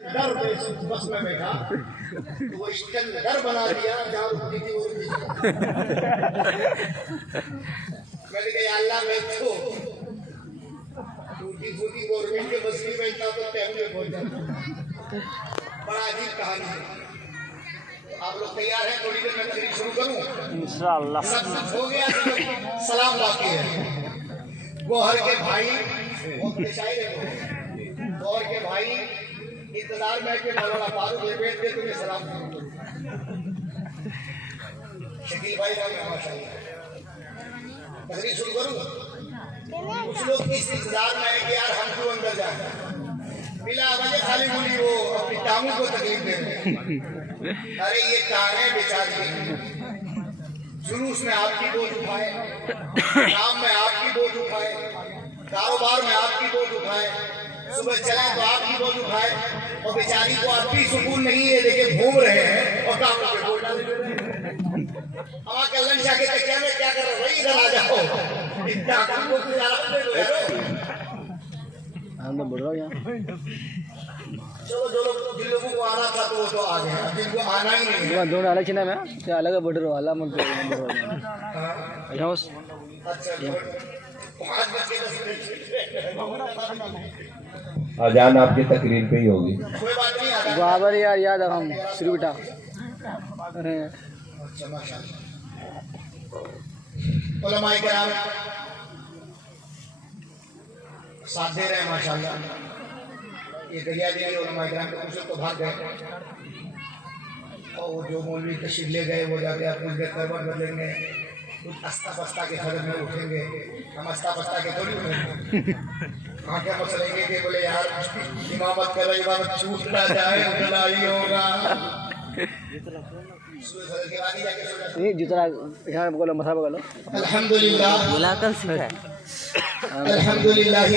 डर बस में बैठा तो वो स्टैंड डर बना दिया जहाँ रुकती थी वो रुकी। मैंने कहा अल्लाह मैं तो टूटी फूटी गवर्नमेंट के बस में बैठा तो टाइम में पहुंच जाता। बड़ा अजीब कहानी है। आप लोग तैयार हैं? थोड़ी देर में तकरीर शुरू करूं इंशाअल्लाह। सब हो गया, सलाम बाकी है। गोहर के भाई बहुत शायर है। गोहर के भाई इंतजार में के मौलाना फारूक लेपेट के तुम्हें सलाम करूं। शकील भाई माशाअल्लाह। तकरीर शुरू करूं। कुछ लोग इस इंतजार में है कि यार हम क्यों अंदर जाए, बिला वजह खाली बोली वो अपनी टांगों को तकलीफ दे रहे। अरे ये टांगें बेचारी जुलूस में आपकी बोझ उठाए, काम में आपकी बोझ उठाए, कारोबार में आपकी बोझ उठाए, सुबह चले तो आपकी बोझ उठाए, और बेचारी को आप भी सुकून नहीं है लेकिन घूम रहे हैं और टांगों पे बोझ डाले। हमारा कल्याण शाह के क्या में क्या कर रहे हो भाई, इधर आ जाओ। इतना को हम तो बोल रहा हूँ यार। चलो जो लोग जिन लोगों को आना था तो वो तो आ गए, जिनको आना ही नहीं है दोनों अलग चीना में क्या अलग बोल रहे हो अल्लाह मन को अच्छा बस। अच्छा अजान आपकी तकरीर पे ही होगी। कोई बात नहीं बराबर यार याद है हम शुरू बेटा। अरे उलमाए किराम साथ दे रहे हैं माशाल्लाह। ये दरिया दिली उलमाए किराम के कुछ तो भाग गए और जो मौलवी तशरीफ ले गए वो जाके अपने करवट बदलेंगे, कुछ अस्ता पस्ता के खबर में उठेंगे। हम अस्ता पस्ता के थोड़ी उठेंगे, आंखें मसलेंगे कि बोले यार इमामत कर रही इमामत छूट ना जाए उठना ही होगा। ये जितना यहाँ बोलो मसा बोलो अल्हम्दुलिल्लाह मुलाकात सीखा है। अल्हम्दुलिल्लाह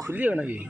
खुली होना ये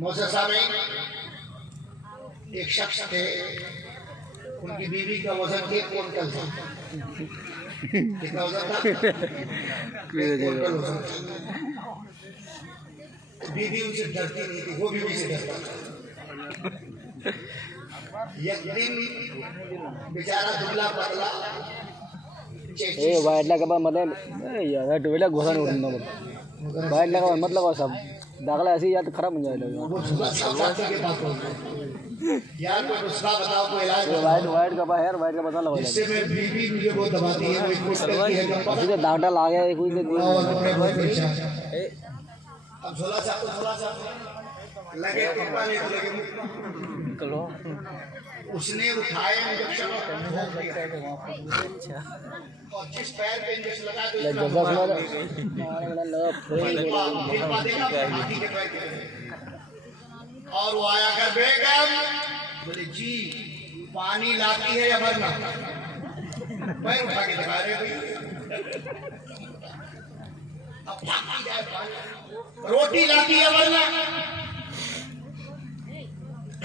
मौजूद सामीन, एक शख्स थे, उनकी बीवी का वजन 1 क्विंटल था। कितना वजन था? 1 क्विंटल वजन था। बीवी उनसे डरती नहीं थी, वो बीवी से डरता था। एक दिन बेचारा दुबला पतला ए वाइट लगा बा मतलब यार टोला घोसा नहीं उठना मतलब वाइट लगा मत लगाओ सब दाखला ऐसे ही यार खराब हो जाएगा। यार कोई नुस्खा बताओ, कोई इलाज बताओ। वाइट का यार वाइट का पता लगा जिससे मैं बीवी मुझे बहुत दबाती है, वो एक क्विंटल की है सीधे डांटा ला गया कोई और मैं बहुत परेशान। अब झोला चाप लगे तो पानी लगे कलो उसने उठाए इंजेक्शन और जिस पैर पे इंजेक्शन लगा तो और वो आया कर बेगम बोले जी पानी लाती है या भरना? पैर उठा के दिखा रहे भाई। अब जाए पानी, रोटी लाती है वरना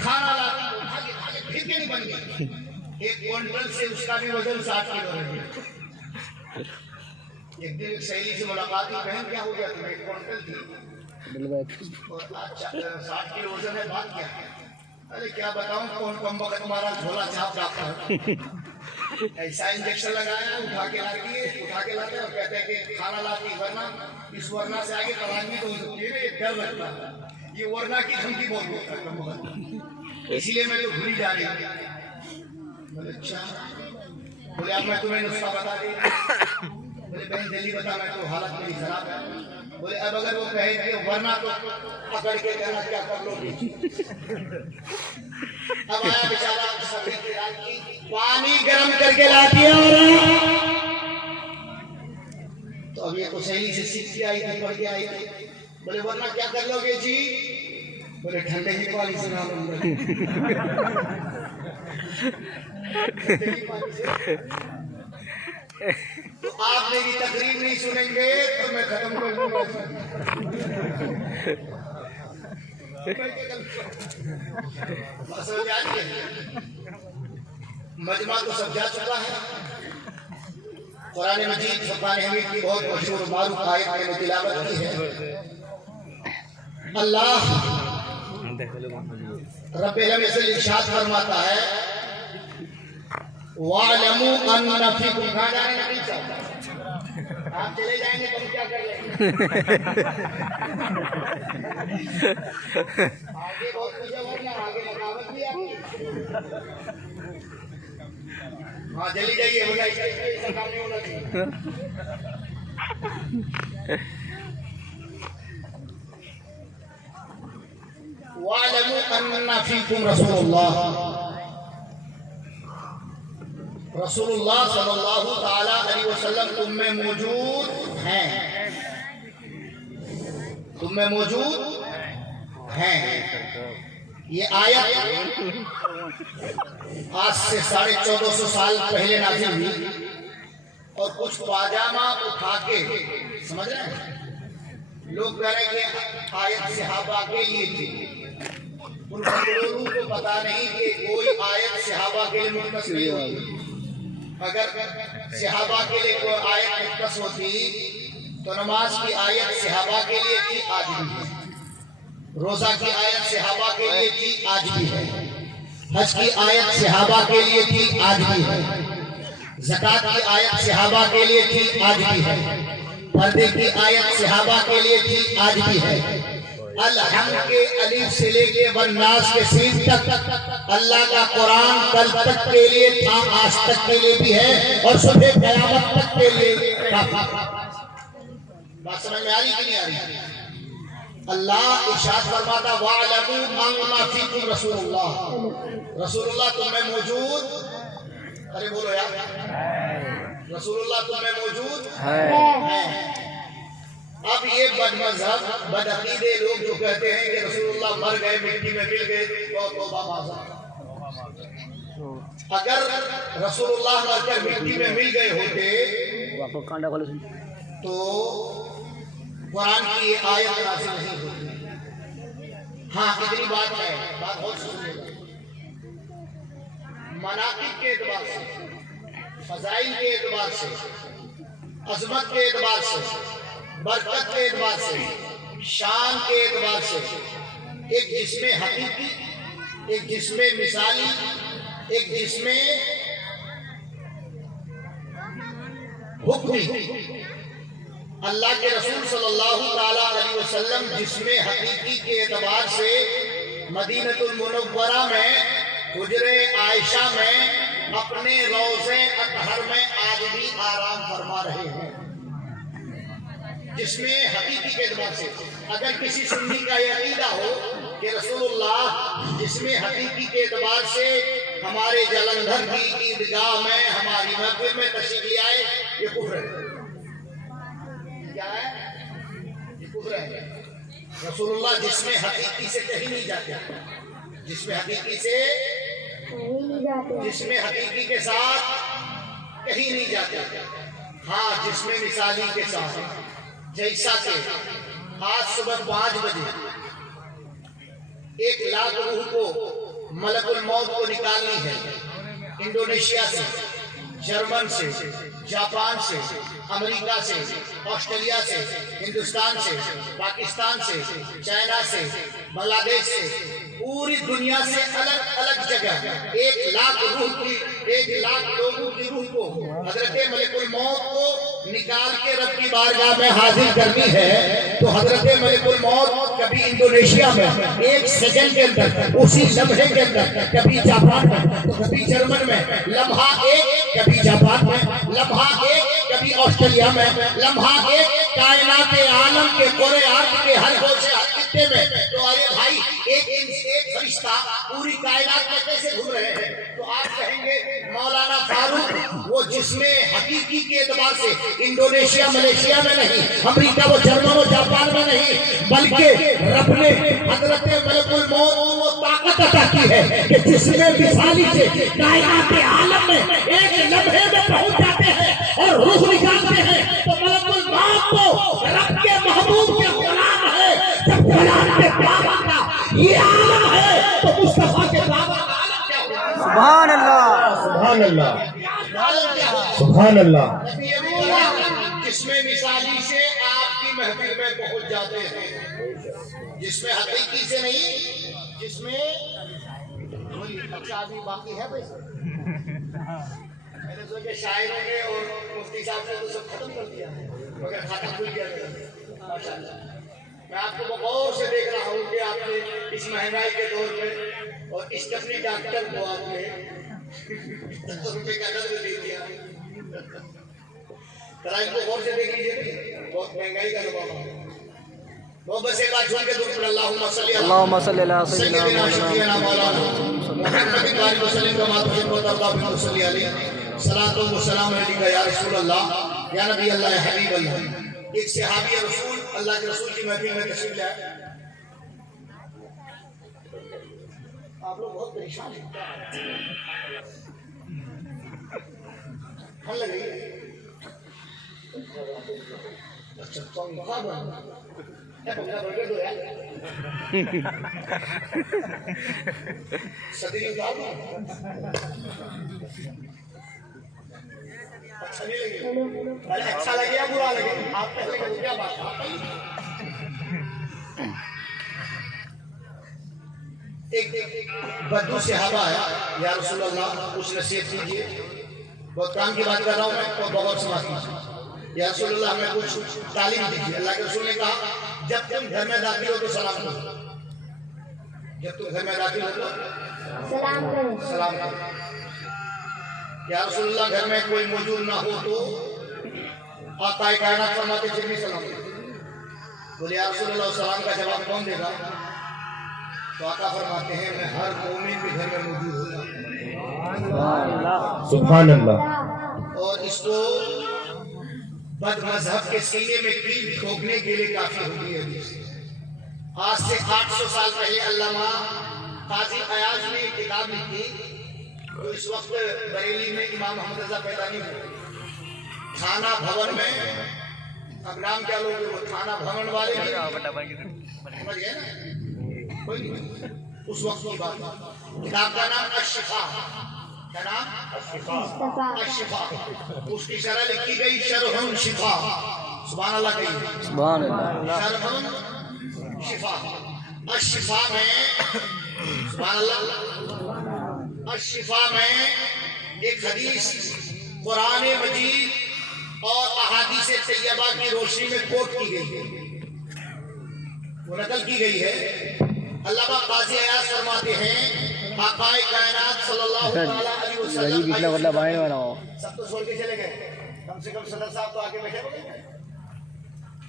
खाना लाती है, फिर के नहीं बन गई। 1 क्विंटल से उसका भी वजन 60 किलो रह गया। एक दिन एक सहेली से मुलाकात हुई, बहन क्या हो गया तुम्हें? 1 क्विंटल थी और 60 किलो वजन है, बात क्या? अरे क्या बताऊं कौन कम वक्त तुम्हारा झोला छाप जाता है। ऐसा इंजेक्शन लगाया, उठा के लाते और कहते हैं कि खाना लाती वरना इस वरना से आगे तलाशनी तो डर लगता है। ये वरना की धमकी बहुत होता है, इसीलिए मैं तो भूली जा रही हूँ। बोले अच्छा, बोले अब मैं तुम्हें नुस्खा बता दी। बोले बहन जल्दी बता, मैं तो हालत मेरी खराब है। बोले अब अगर वो कहे कि वरना तो पकड़ के कहना क्या कर लोगे। अब आया बेचारा सब्जी की रात की पानी गर्म करके ला दिया और तो अब ये तो सही से सीख के आई थी, पढ़ के आई थी। बोले वरना क्या कर लोगे जी? बोले ठंडे ही पानी से नहा लूंगा। तो आप मेरी तकरीर नहीं सुनेंगे तो मैं खत्म कर दूंगा। मजमा तो सब जा चुका है। कुरान मजीद फुरकान हमीद की बहुत मशहूर मारूफ आयत मैंने तिलावत की है। अल्लाह रब्बुल इज्जत इरशाद फरमाता है वालमू अन्ना फीकुम, कहाँ जाने नहीं चाहता आप चले जाएंगे तो हम क्या कर लेंगे। आगे बहुत कुछ है वरना आगे लगावत भी आपकी। हाँ जल्दी जाइए बोला ऐसा काम नहीं होना चाहिए। वालमू अन्ना फीकुम रसूलुल्लाह, रसूलुल्लाह सल्लल्लाहु ताला अलैहि वसल्लम तुम में मौजूद हैं, तुम में मौजूद हैं। ये आयत आज से 1450 साल पहले नाज़िल हुई और कुछ पाजामा उठा के समझ रहे हैं लोग कह रहे हैं आयत सहाबा के लिए थी। उन लोगों को पता नहीं कि कोई आयत सहाबा के लिए मुख्तस नहीं हुई। अगर सहाबा के लिए कोई आयत मुख्तस होती तो नमाज की आयत सहाबा के लिए थी, आज भी है। रोजा की आयत सहाबा के लिए थी, आज भी है। हज की आयत सहाबा के लिए थी, आज भी है। ज़कात की आयत सहाबा के लिए थी, आज भी है। पर्दे की आयत सहाबा के लिए थी, आज भी है। अल-हम्द के अलीफ से लेके वन्नास के सीन तक अल्लाह का कुरान कल तक के लिए था, आज तक के लिए भी है और सुबह क़यामत तक के लिए था। बात समझ में आ रही कि नहीं आ रही? अल्लाह इरशाद फरमाता वालमू अन्ना फीकुम रसूलुल्लाह, रसूलुल्लाह तुम में मौजूद, अरे बोलो यार, रसूलुल्लाह तुम में मौजूद है। अब ये बदमज़हब बदअकीदे लोग जो कहते हैं कि रसूलुल्लाह मर गए, मिट्टी में मिल गए, तो तौबा माज़ा। अगर रसूलुल्लाह मरकर मिट्टी में मिल गए होते तो कुरान की ये आयत नाज़िल नहीं होती। हाँ इतनी बात है, बात बहुत सुनिएगा। मनाक़िब के एतबार से, फ़ज़ाइल के एतबार से, अज़मत के एतबार से, बरकत के एतबार से, शान के एतबार से, एक जिसमें हकीकी, एक जिसमें मिसाली, एक जिसमें हुक्मी, अल्लाह के रसूल सल्लल्लाहु ताला अलैहि वसल्लम जिसमें हकीकी के एतबार से मदीनतुल मुनव्वरा में हुजरे आयशा में अपने रोज़े अतहर में आज भी आराम फरमा रहे हैं। जिसमें हकीकी के एतबार से अगर किसी सुन्नी का यह अकीदा हो कि रसूलुल्लाह जिसमें हकीकी के एतबार से हमारे जलंधर की ईदगाह में हमारी महफिल में तशरीफ ले आए, ये कुफ्र है। क्या है? ये कुफ्र है। रसूलुल्लाह जिसमें हकीकी से कहीं नहीं जाते, जिसमें हकीकी से, जिसमें हकीकी के साथ कहीं नहीं जाते। हाँ जिसमें मिसाली के साथ, जैसा कि आज सुबह 5 बजे 1 लाख रूह को मलकुल मौत को निकालनी है इंडोनेशिया से, जर्मन से, जापान से, अमेरिका से, ऑस्ट्रेलिया से, हिंदुस्तान से, पाकिस्तान से, चाइना से, बांग्लादेश से, पूरी दुनिया से अलग अलग जगह 1 लाख रूह की, 1 लाख लोगों की रूह को हजरत मलिकुल मौत को निकाल के रब की बारगाह में हाजिर करनी है। तो हजरत मलिकुल मौत कभी इंडोनेशिया में 1 सेकंड के अंदर, उसी लम्हे के अंदर, कभी जापान में तो कभी जर्मन में, लम्हा एक कभी जापान में, लम्हा एक कभी ऑस्ट्रेलिया में, लम्हा एक कायनात आलम के कोरे आर्थ के हर होशे हर खित्ते में। तो अरे भाई एक फरिश्ता पूरी कायनात में कैसे घूम रहे हैं? तो आप कहेंगे मौलाना फारूक वो जिसमें हकीकी के एतबार से इंडोनेशिया मलेशिया में नहीं, अमेरिका व जर्मन व जापान में नहीं, बल्कि रब ने हजरत मलकुल मौत वो ताकत अता की है कि जिसमें मिसाली से कायनात आलम में एक लम्हे में पहुंच जाते हैं और रूह निकालते हैं। तो मलकुल मौत तो रब के महबूब के गुलाम है। जब गुलाम के बाबा का ये आलम है तो मुस्तफा के बाबा का आलम क्या होगा? सुभान अल्लाह, सुभान अल्लाह, आलम क्या होगा? सुभान अल्लाह। जिसमें मिसाली से आपकी महफिल में पहुंच जाते हैं, जिसमें हकीकी से नहीं, जिसमें अच्छा आदमी बाकी है वैसे। मैंने सोचा शायरों ने और मुफ्ती साहब ने तो सब खत्म कर दिया, मगर खाता खुल गया माशाल्लाह। मैं आपको बगौर से देख रहा हूँ कि आपने इस महंगाई के दौर में और इस टफरी डॉक्टर को आपने रुपये का नजर दे दिया। तरा इनको गौर से देख लीजिए, बहुत महंगाई का जमाना है। वो बस एक बात सुन के दूर पर अल्लाहुम्मा सल्ली अला सय्यिदिना शफीअना मौलाना मुहम्मदिन व आलिहि वसल्लम कमा तुहिब्बु व तर्दा बिमा सल्ली अलैहि सलातो व सलाम अलैका या रसूल अल्लाह या नबी अल्लाह या हबीब अल्लाह। एक सहाबी रसूल अल्लाह के रसूल की महफिल में तशरीफ लाए। आप लोग बहुत परेशान हैं, ठंड लग रही है। अच्छा पंखा बंद सदी उतार दो। अच्छा नहीं लगे? अरे अच्छा लगे या बुरा लगे? आप पहले करो, क्या बात है? एक बद्दू सहाबा आया, या रसूल अल्लाह कुछ नसीहत कीजिए। बहुत काम की बात कर रहा हूँ मैं, तो बहुत समाज कीजिए। या रसूल अल्लाह हमें कुछ तालीम दीजिए। अल्लाह के रसूल ने कहा जब तुम घर में दाखिल हो तो सलाम करो। जब तुम घर में दाखिल हो तो सलाम करो। या रसूलुल्लाह घर में कोई मौजूद ना हो तो आका कायनात फरमाते फिर भी सलाम करो। बोले या रसूलुल्लाह सलाम का जवाब कौन देगा? तो आका फरमाते हैं मैं हर मोमिन के घर में मौजूद हूँ। सुभान अल्लाह। और इसको बद मजहब के सीने में कील ठोकने के लिए काफी होगी है। आज से 800 साल पहले अल्लामा काजी अयाज ने एक किताब लिखी, तो इस वक्त बरेली में इमाम मोहम्मद रजा पैदा नहीं हुए। थाना भवन में, अब नाम क्या लोगे, वो थाना भवन वाले समझ गए ना? कोई नहीं, उस वक्त की बात। किताब का नाम अशिफा, क्या नाम? अशिफा। उसकी शरह लिखी गई शरहुन शिफा। सुभान अल्लाह कहिए, सुभान अल्लाह। शरहुन शिफा। अशिफा में, सुभान अल्लाह, अशिफा में एक हदीस कुरान मजीद और अहादीस तैयबा की रोशनी में कोट की गई है, वो नकल की गई है। अल्लामा काजी अयाज फरमाते हैं आकाए कायनात सल्लल्लाहु अलैहि वसल्लम सब तो छोड़ के चले गए, कम से कम सदर साहब तो आके बैठे होंगे।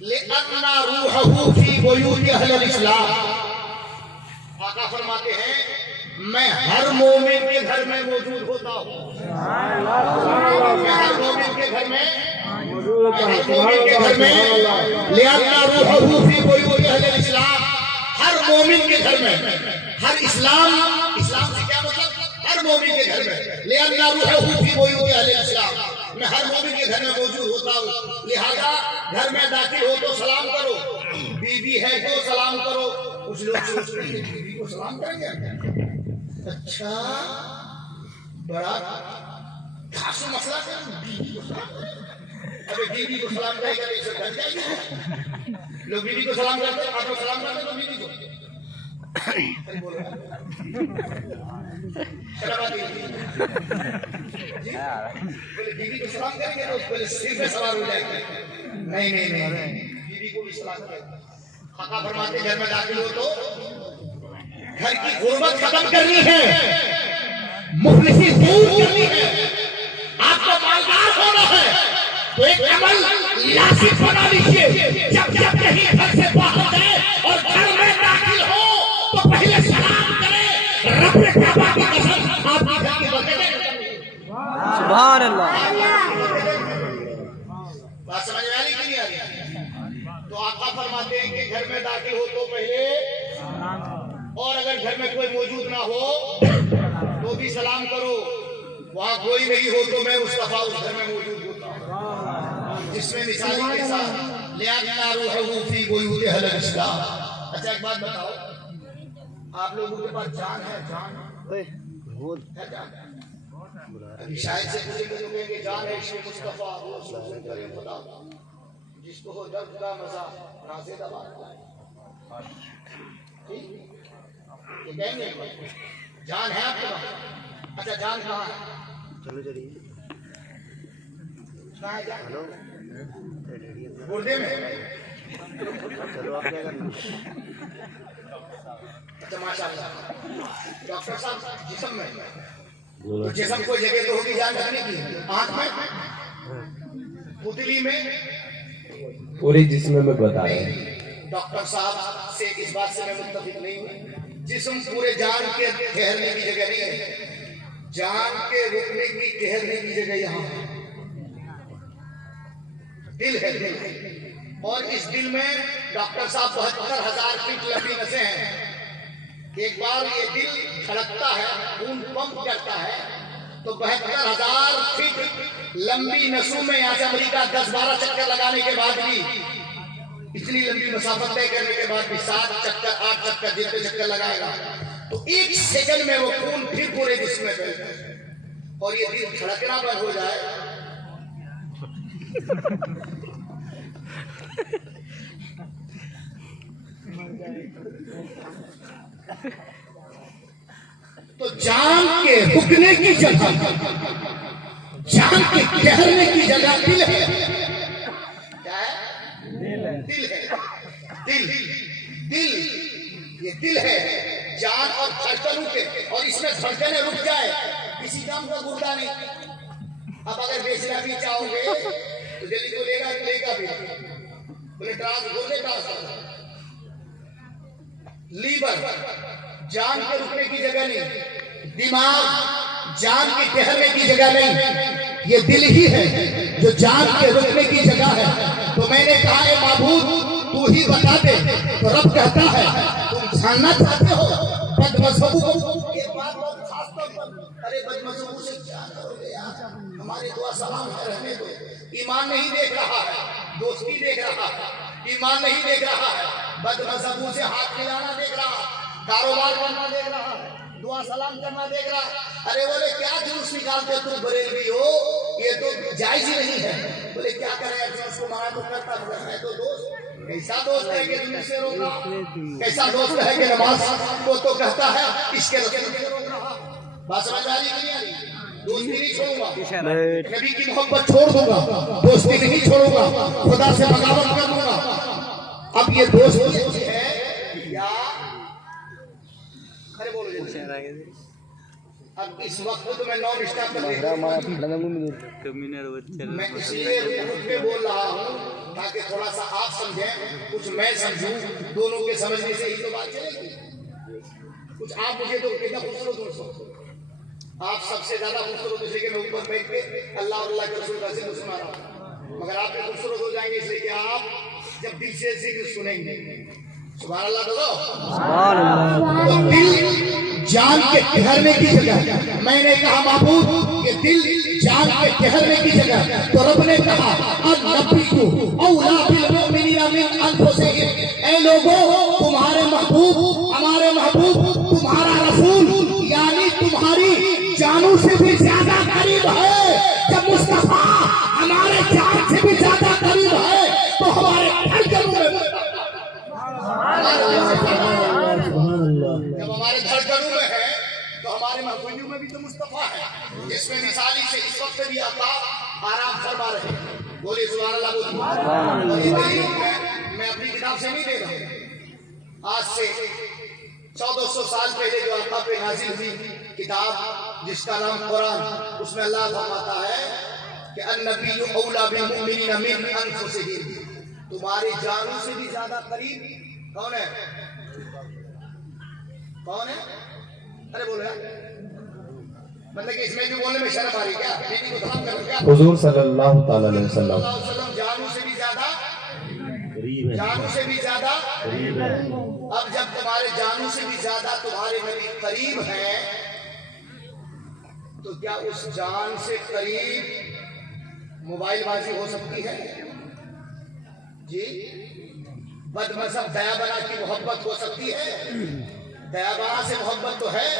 लिअन्ना रूहहू फी बुयूत अहलिल इस्लाम। आका फरमाते हैं मैं हर मोमिन के घर में मौजूद होता हूँ। मैं हर मोमिन के घर में लिअन्ना रूहहू फी बुयूत अहलिल इस्लाम। हर मोमिन के घर में, हर इस्लाम से क्या मतलब? हर मोमिन के घर में। लिअन्ना रूहहू फी बुयूत अहलिल इस्लाम। मैं हर मोमिन के घर में मौजूद होता हूँ, लिहाजा घर में दाखिल हो तो सलाम करो। बीवी है तो सलाम करो। कुछ लोग सोच रहे हैं बीवी को सलाम करेंगे। अच्छा, बड़ा खासू मसला है। बीवी को सलाम करें? अबे बीवी को सलाम करेगा तो इसे डर जाएगी। लोग बीवी को सलाम करते हैं, आपको सलाम करते तो बीवी को बोलो बोले बीवी को सलाम करेंगे तो उसको सिर पे सवार हो जाएगा। नहीं, बीवी को भी सलाम करेंगे। आका फरमाते घर में दाखिल हो तो घर की गुर्बत खत्म करनी है, मुखलिसी दूर करनी है। आपका होना है तो एक अमल लाजिम बना लीजिए। जब जब कहीं घर से बाहर जाए और घर में दाखिल हो तो पहले सलाम करें। रब ने काबा की कसम आपकी घर की बरकतें सुभान अल्लाह। बात समझ में आ रही कि नहीं आ रही? तो आका फरमाते हैं कि घर में दाखिल हो तो पहले, और अगर घर में कोई मौजूद ना हो तो भी सलाम करो। वहां कोई नहीं हो तो मैं मुस्तफा उस घर में मौजूद होता हूं, जिसमें मिसाली के साथ अच्छा एक बात बताओ, आप लोगों के पास जान है? जान है? जान शायद से पूछेंगे जो कहेंगे जान है इश्क़ मुस्तफा वो सुन करे खुदा, जिसको हो दर्द का मजा नाज़े दबा। ठीक ये कहेंगे जान है आपके पास? अच्छा जान कहाँ है? चलो चलिए। कहाँ है जान? गुर्दे में। चलो आप क्या करना? अच्छा माशाअल्लाह। डॉक्टर साहब जिस्म में तो जिस्म कोई जगह तो होगी जान रखने की, आँख में, पुतली में, पूरी जिस्म में बता रहे हैं। डॉक्टर साहब से इस बात से मैं मुत्तफिक नहीं हूँ। जिस्म पूरे जान के ठहरने की जगह नहीं है, जान के रुकने की ठहरने की जगह यहाँ है। दिल है दिल, और इस दिल में डॉक्टर साहब 72,000 फीट लंबी नसें हैं। एक बार ये दिल धड़कता है, खून पंप करता है तो 72,000 फीट लंबी नसों में यहाँ से अमेरिका 10-12 चक्कर लगाने के बाद भी, इतनी लंबी मसाफत तय करने के बाद भी 7 चक्कर 8 चक्कर जितने चक्कर लगाएगा तो 1 सेकंड में वो खून फिर पूरे जिस्म में फैलता है और ये दिल धड़कना बंद हो जाए तो जान के रुकने की जगह, जान के ठहरने की जगह दिल है। क्या है? दिल है। दिल दिल ये दिल है, जान और धड़कनों के, और इसमें धड़कने रुक जाए किसी काम का गुर्दा नहीं। अब अगर बेचना भी चाहोगे तो जल्दी को लेगा भी, बोले ट्रांसफर लीवर जान के रुकने की जगह नहीं, दिमाग जान के ठहरने की जगह नहीं, ये दिल ही है जो जान के रुकने की जगह है। तो मैंने कहा है माबूद तू ही बता दे, तो रब कहता है तुम जानना चाहते हो बदमज़हबों को? एक बात बहुत खास तौर पर, अरे बदमज़हबों से क्या करोगे यार, हमारे दुआ सलाम है रहने दो। ईमान नहीं देख रहा है, दोस्ती देख रहा है, ईमान नहीं देख रहा है, बदमज़हबों से हाथ मिलाना देख रहा है, कारोबार करना देख रहा है, दुआ सलाम करना देख रहा है। अरे बोले क्या जुलूस निकालते तुम बरेलवी हो, ये तो जायज ही नहीं है। बोले क्या करें, उसको मारा तो करता है तो दोस्त, कैसा दोस्त है कि जुलूस से रोक रहा, कैसा दोस्त है कि नमाज को तो कहता है इसके रसूल से रोक रहा। बात समझ आ रही कि नहीं आ रही? दोस्ती नहीं छोड़ूंगा, नबी की मोहब्बत छोड़ दूंगा, दोस्ती नहीं छोड़ूंगा, खुदा से बगावत कर दूंगा। अब ये दोस्ती अच्छी है या अरे बोलो अब इस वक्त तो मैं नॉन स्टॉप कर मैं इसलिए रुक पे बोल रहा हूँ ताकि थोड़ा सा आप समझें, कुछ मैं समझूं, दोनों के समझने से ही तो बात चलेगी। कुछ आप मुझे तो कितना खूबसूरत दोस्तों, आप सबसे ज्यादा खूबसूरत इसलिए कि मैं ऊपर बैठ के अल्लाह और अल्लाह के रसूल का जिक्र सुना रहा हूँ, मगर आप भी खूबसूरत हो जाएंगे इसलिए कि आप जब दिल से जिक्र सुनेंगे। सुभान अल्लाह बोलो। तो दिल जान के ठहरने की जगह, मैंने कहा माबूद ये दिल जान के ठहरने की जगह, तो रब ने कहा अन्नबीयु औला बिल मुमिनीना मिन अनफुसिहिम, ऐ लोगों तुम्हारे महबूब, हमारे महबूब, तुम्हारा रसूल यानी तुम्हारी जानों से भी ज्यादा करीब है। जब मुस्तफा हमारे जान से भी ज्यादा करीब है तो हमारे धड़कनों में, जब हमारे धड़कनों में है तो हमारे महबूबियों में भी तो मुस्तफा है, जिसमें मिसाली से इस वक्त भी आता आराम फरमा रहे। बोलिए सुभान अल्लाह। मैं अपनी किताब से नहीं दे रहा हूँ, आज से 1400 साल पहले जो आका पे नाजिल हुई किताब जिसका नाम कुरान, उसमें अल्लाह फरमाता है कि अन्नबिय्यु औला बिल मुमिनीना मिन अनफुसिहिम, तुम्हारी जानों से भी ज्यादा करीब कौन है? कौन है? अरे बोलो यार, मतलब कि इसमें भी बोलने में शर्म आ रही क्या? दीदी को खत्म करो क्या? हुजूर सल्लल्लाहु ताला अलैहि वसल्लम जानों से भी ज्यादा करीब है, जानों से भी ज्यादा करीब है। अब जब तुम्हारे जानों से भी ज्यादा तुम्हारे नबी करीब हैं, तो क्या उस जान से करीब मोबाइलबाजी हो सकती है? जी, बदमज़हब दयाबना की मोहब्बत हो सकती है? दयाबना से मोहब्बत तो है,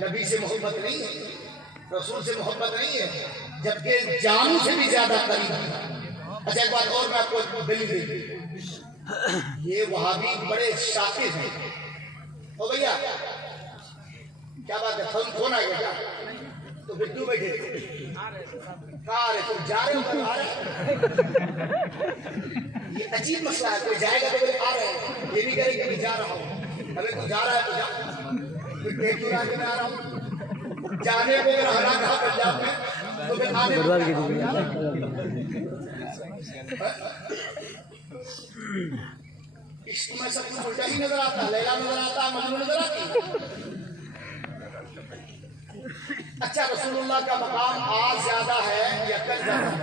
नबी से मोहब्बत नहीं है, रसूल से मोहब्बत नहीं है, जबकि जानों से भी ज्यादा करीब है। अच्छा एक बात और मैं आपको दलील देती हूं, ये वहाबी बड़े शातिर हैं। ओ भैया क्या बात है, फोन आ गया क्या? तो बिट्टू बैठे कहाँ रहे? तुम जा रहे हो कल आ रहे? ये अजीब मसला है, कोई जाएगा तो बोले आ रहे हैं, ये नहीं करेगा मैं जा रहा हूँ। अबे तू जा रहा है तो जा, फिर में आ रहा हूँ, जाने को अगर हरा कहा पंजाब में तो फिर आने इश्क में सब कुछ उल्टा ही नजर आता, लैला नजर आता, मजनू नजर आती। अच्छा, रसूलुल्लाह का मकाम आज ज्यादा है या कल ज्यादा है?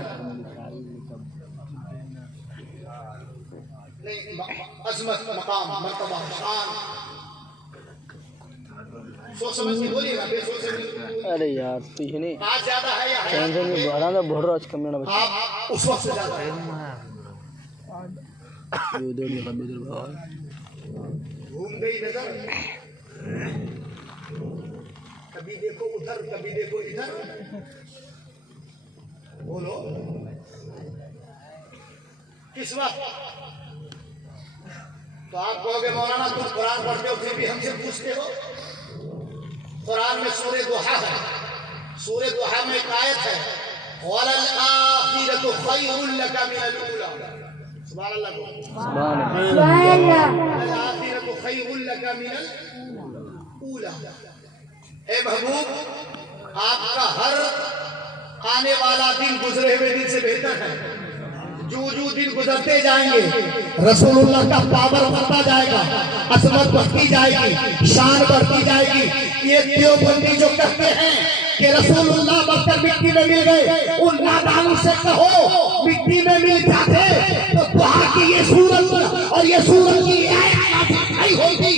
नहीं, अजमत, मकाम, मर्तबा, शान, सोच समझ के बोलिएगा, बेसोच से नहीं। अरे यार पीछे नहीं, आज ज्यादा है या टेंशन में बड़ा ना भर रहा आज कम ना आप उस वक्त से ज्यादा है। घूम गई नजर, कभी देखो उधर कभी देखो इधर, बोलो किस वक्त? तो आप कहोगे मौलाना तुम कुरान पढ़ते हो फिर भी हमसे पूछते हो। कुरान में सूरह दुहा है, सूरह दुहा में एक आयत है, वलल आखिरतु खैरुल लका मिनल ऊला। सुभान अल्लाह, सुभान अल्लाह, वलल आखिरतु खैरुल लका मिनल ऊला। ए महबूब, आपका हर आने वाला दिन गुजरे हुए दिन से बेहतर है। जो दिन गुजरते जाएंगे रसूलुल्लाह का पावर बढ़ता जाएगा, असमत बढ़ती जाएगी, शान बढ़ती जाएगी। ये देवबंदी जो कहते हैं कि रसूलुल्लाह मरकर मिट्टी में मिल गए, उन नादानों से कहो मिट्टी में मिल जाते तो दुआ की ये सूरत और ये सूरत की आई होगी।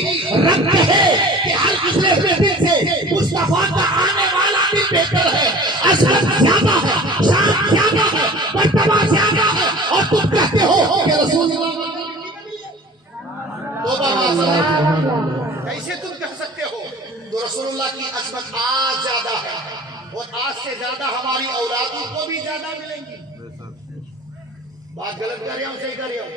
रब कहे कि हर गुजरे हुए दिन से मुस्तफा का आने वाला दिन बेहतर है, असमत ज्यादा है, शान ज्यादा है, मर्तबा ज्यादा है, और तुम कहते हो कि रसूलुल्लाह कैसे तुम कह सकते हो? तो रसूलुल्लाह की अजमत आज ज्यादा है और आज से ज्यादा हमारी औलादों को भी ज्यादा मिलेंगी। बात गलत कर रहा हूँ, सही कर रहा हूँ?